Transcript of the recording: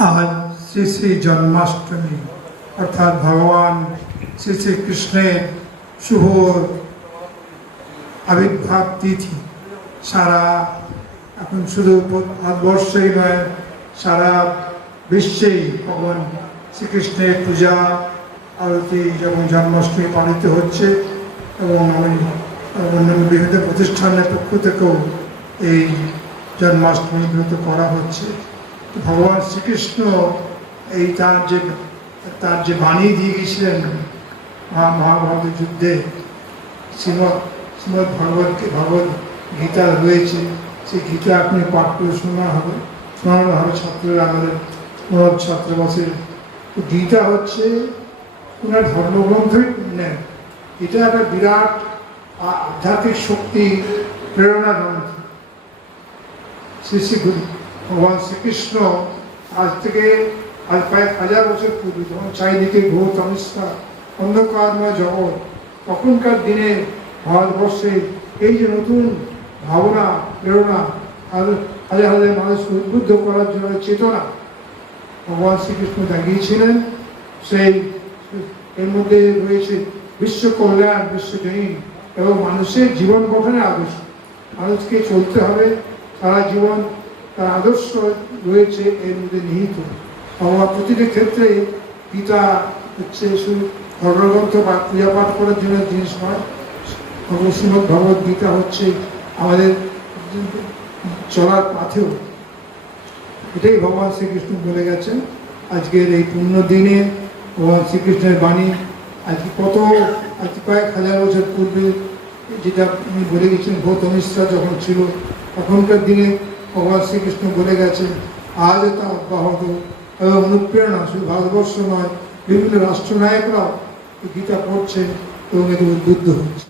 आज श्री श्री जन्माष्टमी अर्थात भगवान श्री श्री कृष्णेर शुभ आविर्भाव तिथि सारा এখন শুধু ভারতবর্ষেই নয় সারা বিশ্বেই ভগবান শ্রীকৃষ্ণের পূজা আরতি যেমন জন্মাষ্টমী পালিত হচ্ছে এবং অন্যান্য বিভিন্ন প্রতিষ্ঠানের পক্ষ থেকেও এই জন্মাষ্টমী ব্রত করা হচ্ছে। ভগবান শ্রীকৃষ্ণ এই তার যে বাণী দিয়ে গিয়েছিলেন মহাভারত যুদ্ধে শ্রীমদ্ ভগবত গীতা রয়েছে, সেই গীতা আপনি পাঠ করে শোনানো হবে ছাত্ররা, আমাদের ছাত্রাবাসের। গীতা হচ্ছে ওনার ধর্মগ্রন্থই নেন, এটা একটা বিরাট আধ্যাত্মিক শক্তি প্রেরণা গ্রন্থ। শ্রী শ্রী ভগবান শ্রীকৃষ্ণ আজ প্রায় 1000 বছর পূর্বে যখন চারিদিকে ঘোর তমস্যা অন্ধকারময় জগৎ, তখনকার দিনে ভারতবর্ষে এই যে নতুন ভাবনা প্রেরণা হাজার হাজার মানুষকে উদ্বুদ্ধ করার জন্য চেতনা ভগবান শ্রীকৃষ্ণ জাগিয়েছিলেন। সেই এর মধ্যে রয়েছে বিশ্ব কল্যাণ, বিশ্বজনীন এবং মানুষের জীবন গঠনের আদর্শ। মানুষকে চলতে হবে সারা জীবন, তার আদর্শ রয়েছে এর মধ্যে নিহিত। ভগবান প্রতিটি ক্ষেত্রে গীতা হচ্ছে শুধু ধর্মগ্রন্থ বা পূজা পাঠ করার জন্য জিনিস নয়, শ্রীমদ্ ভগবত গীতা হচ্ছে আমাদের চলার পাথেও। এটাই ভগবান শ্রীকৃষ্ণ বলে গেছেন। আজকের এই পূর্ণ দিনে ভগবান শ্রীকৃষ্ণের বাণী আজকে প্রায় 1000 বছর পূর্বে যেটা উনি বলে গেছেন ঘোর তমস্যা যখন ছিল তখনকার দিনে ভগবান শ্রীকৃষ্ণ বলে গেছেন। আজও তা অব্যাহত এবং অনুপ্রেরণা শুধু ভারতবর্ষ নয়, বিভিন্ন রাষ্ট্রনায়করাও গীতা পড়ছেন এবং এতে উদ্বুদ্ধ হচ্ছে।